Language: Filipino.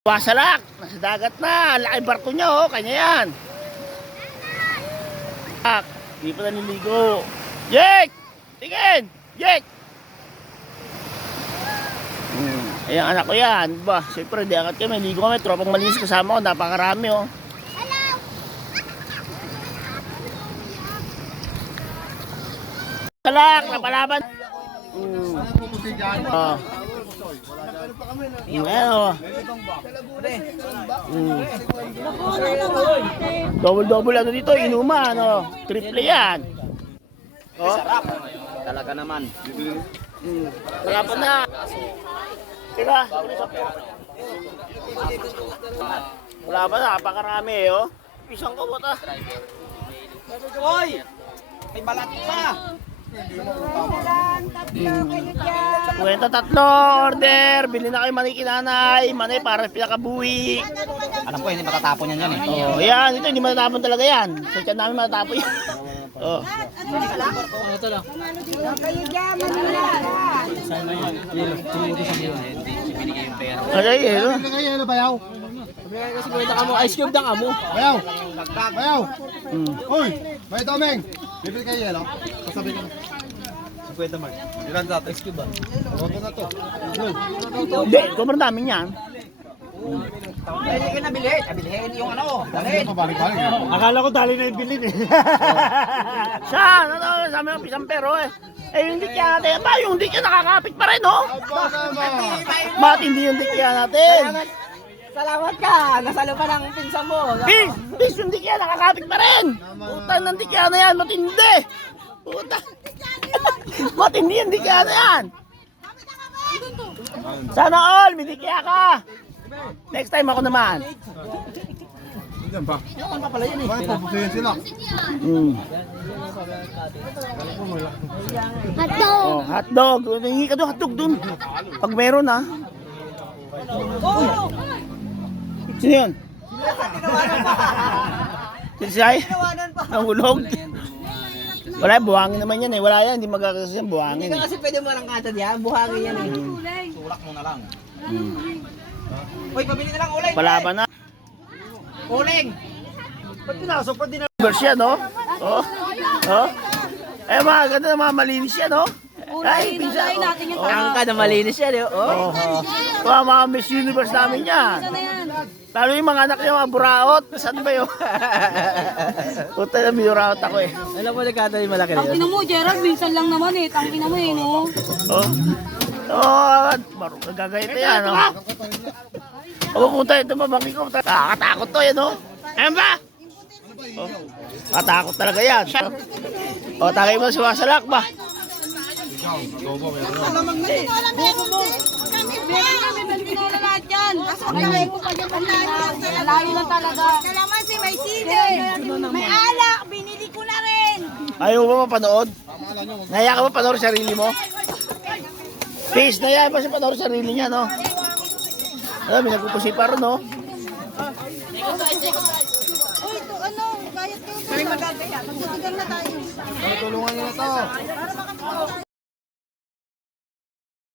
Wasalak, nasa dagat na. Laki barko niya, oh. Kanya yan. Hindi pa naliligo. Jake! Tingin! Jake! Ayan, anak ko yan. Ba, siyempre, di akat kami. Ligo kami. Tropang malinis kasama ko. Napakarami, oh. Wasalak, napalaban. Oh. Double ano dito, inuman, oh. Triple yan. Oh. Sarap. Talaga naman. Wala pa na. Tira. Wala pa na, napakarami, oh. Pisang ko ta. Hoy! May balat pa. Kwenta tatlo, order. Bili na kayo maniki nanay. Manay para pinakabuhi. Alam ko, hindi matatapon yan eh. Oh, yan. Ito, hindi matatapon talaga yan. Sa tiyan namin matatapon yan. Oh. Ito lang. Ay, no? Ano bayaw? Kasi kwenta ka mo, ice cube ng amo. Bayaw! Bayaw! Uy! May domeng! Bibili kayo yelo? Sasabi ka na. 50 mark. Ilan sa ice cube ba? Oto na to. Hindi, sobrang dami niyan. Pwede ka nabili. Abilihin yung ano. Dalhin. Pabalik-balik. Akala ko dali na yung bilin eh. Saan? Ano? Sabi ng pisang pero eh. Eh yung dikya natin. Ba yung dikya nakakapit pa rin oh. Aba naman! Matindi yung dikya natin. Salamat ka. Nasalo pa ng pinsan mo. Bis yung dikya nakakapit pa rin. Utang ng dikya na yan. Matindi. Utang. Matindi yung dikya na yan. Sana all. May dikya ka. Next time ako naman. Diyan ba? Ano pa pala yun eh. Bakit papusuyin sila? Hotdog. Oh, hotdog. Hingi ka doon, hotdog doon. Pag meron ha. Sino yun? Sino siya? Nahulog. Wala, buhangin naman yan eh. Wala yan, hindi magkakasas yan, buhangin Hindi eh. ka kasi pwede marangkatad yan. Buhangin yan eh. Tulak mo na lang. Hoy, pabili na lang uling. Palaban na. Uling. Ba't pinasok pa din? Siya, no? Oh. Oh. Eh, mga ganda, mga malinis yan, no? Ay, pisa. Oh. Angka na malinis yan eh. Oh. Mga Miss Universe namin yan. Lalo yung mga anak niya, mga buraot. Saan ba yun? Puta na, buraot ako eh. Alam mo, nagkata yung malaki na Ang ina mo, Gerald, minsan lang naman eh. Ang ina mo eh, no? Oh. Oh, marunong nagagayit na yan, no? O, puta, ito mabangin ko. Nakakatakot to, yan, no? Ayan ba? Oh. Katakot talaga yan. O, tagay mo si Wasalak ba? Kami magtinola lahat yan. Lalo lang talaga. Kalamansi, may sili, may alak, binili ko na rin. Ayaw mo ba mapanood? Naya ka ba panood sa sarili mo? Please, naya ba siya panood sa sarili niya, no? Alam, may nagpupusi pa rin, no? Uy, ito ano, gayat kayo. May magagaya. Magtitigan na tayo. Tulungan nyo na to.